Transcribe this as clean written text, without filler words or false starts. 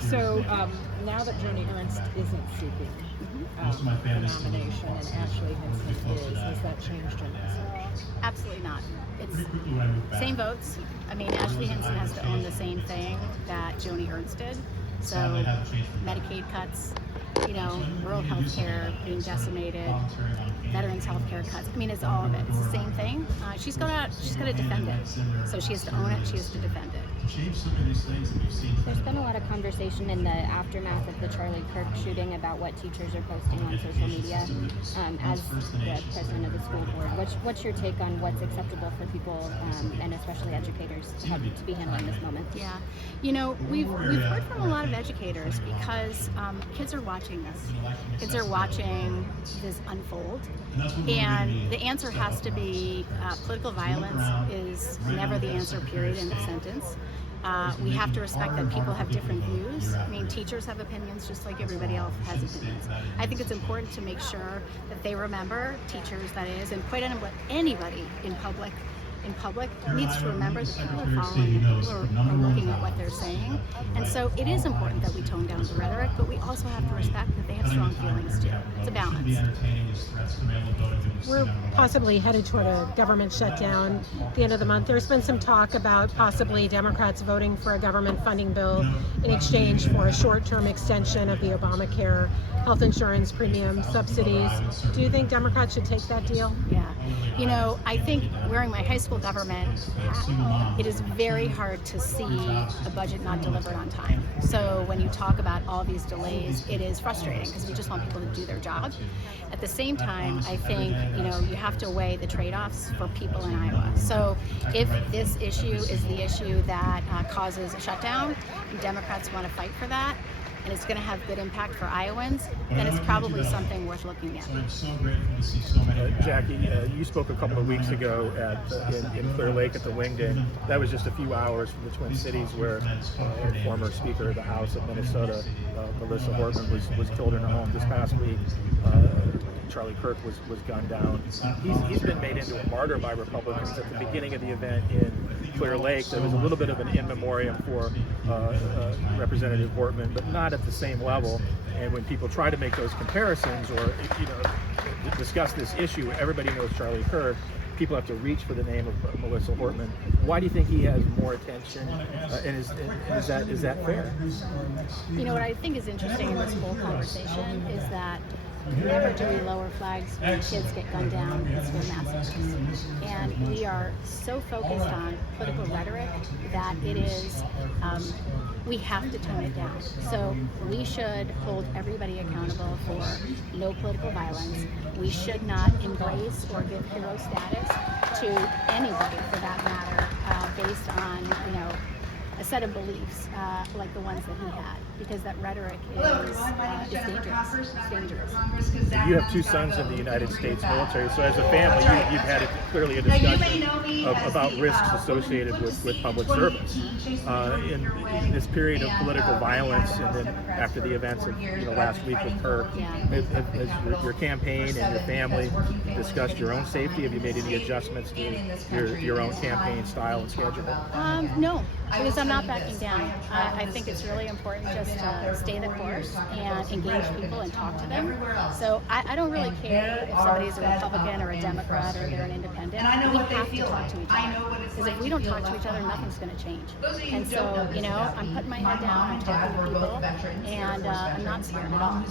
So now that Joni Ernst isn't seeking the nomination and Ashley Hinson is, has that changed your message? Absolutely not. It's same votes. I mean, Ashley Hinson has to own the same thing that Joni Ernst did. So Medicaid cuts, rural health care being decimated, veterans health care cuts. I mean, it's all of it. It's the same thing. She's gonna defend it. So she has to own it. She has to defend it. There's been a lot of conversation in the aftermath of the Charlie Kirk shooting about what teachers are posting on social media. As the president of the school board, what's your take on what's acceptable for people and especially educators to be handling this moment? Yeah, we've heard from a lot of educators because kids are watching this. Kids are watching this unfold, and the answer has to be political violence is never the answer, period, end of sentence. We have to respect that people have different views. I mean, teachers have opinions just like everybody else has opinions. I think it's important to make sure that they remember, teachers that is, and quite anybody in public needs to remember that people are following it, people are looking at what they're saying. And so it is important that we tone down the rhetoric, but we also have to respect that they have strong feelings too. It's a balance. We're possibly headed toward a government shutdown at the end of the month. There's been some talk about possibly Democrats voting for a government funding bill in exchange for a short-term extension of the Obamacare health insurance premium subsidies. Do you think Democrats should take that deal? Yeah. I think wearing my high school government hat, it is very hard to see a budget not delivered on time. So when you talk about all these delays, it is frustrating because we just want people to do their job. At the same time, I think, you have to weigh the trade-offs for people in Iowa. So if this issue is the issue that causes a shutdown, and Democrats want to fight for that, and it's going to have good impact for Iowans, then it's probably something worth looking at. Jackie, you spoke a couple of weeks ago in Clear Lake at the Wingding. That was just a few hours from the Twin Cities where former Speaker of the House of Minnesota, Melissa Hortman, was killed in her home this past week. Charlie Kirk was gunned down. He's been made into a martyr by Republicans. At the beginning of the event in Clear Lake, there was a little bit of an in memoriam for Representative Hortman, but not at the same level. And when people try to make those comparisons or discuss this issue, everybody knows Charlie Kirk. People have to reach for the name of Melissa Hortman. Why do you think he has more attention? And is that fair? What I think is interesting in this whole conversation is that never do we lower flags when kids get gunned down in school massacres. And we are so focused on political rhetoric that it is, we have to tone it down. So we should hold everybody accountable for no political violence. We should not embrace or give hero status to anybody for that matter based on, a set of beliefs like the ones that he had, because that rhetoric is dangerous. It's dangerous. You have two sons in the United States military, so as a family, you've had clearly a discussion about risks associated with public service. In this period of political violence, and then after the events of last week with Kirk, has your campaign and your family discussed your own safety? Have you made any adjustments to your own campaign style and schedule? No, because I'm not backing down. I think it's really important just to stay the course and engage people and talk to them. So I don't really care if somebody's a Republican or a Democrat or they're an independent. We have to talk to each other. Because if we don't talk to each other, nothing's going to change. And so, I'm putting my head down, I'm talking to people, and I'm not scared at all.